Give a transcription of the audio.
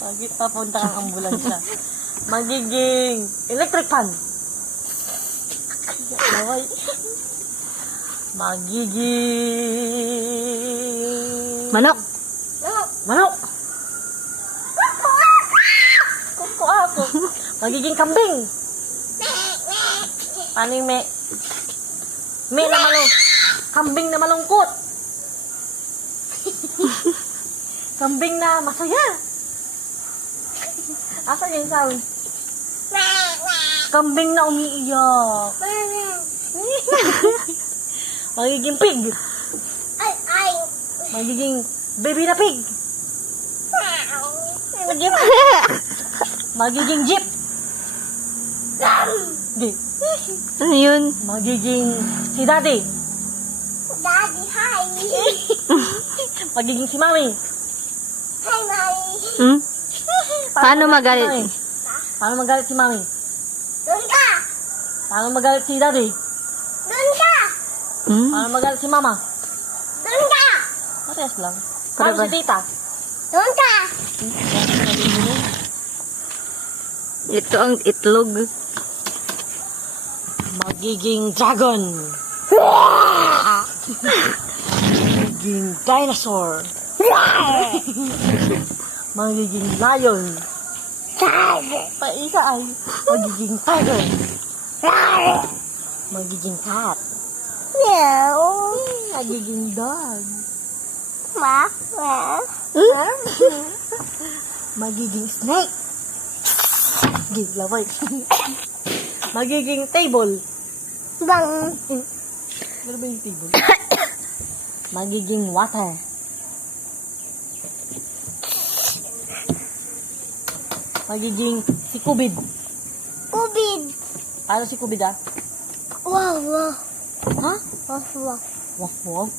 Bakit papunta ang ambulansya? Magiging electric fan. Laway. Magiging... Manok. Manok! Kuko ako. Magiging kambing. Paano yung me? Me na malung... Kambing na malungkot. Kambing na masaya. Asan yung sound? Kambing na umiiyak. Magiging pig. Magiging baby na pig. Magiging jeep. Di. Ano yun? Magiging si daddy. Daddy, hi. Magiging si mami. Hi, Mommy. Hmm? Paano magalit? Paano magalit si mami? Doon ka. Paano magalit si daddy? Doon ka. Hmm? Paano magalit si mama? Doon ka. Parehas lang. Paano si tita? Doon ka. Ito ang itlog. Magiging dragon. Magiging dinosaur. Magiging lion. Paisa ay magiging tiger. Magiging cat. Meow. Magiging dog. Ma. Ma. Magiging snake. Giglaway. Magiging table. Bang. Ano ba yung table? Magiging water. Magiging si Kubid. Ubid. Paano si Kubid ah? Wow, wow. Ha? Wow, wow. Waf waf.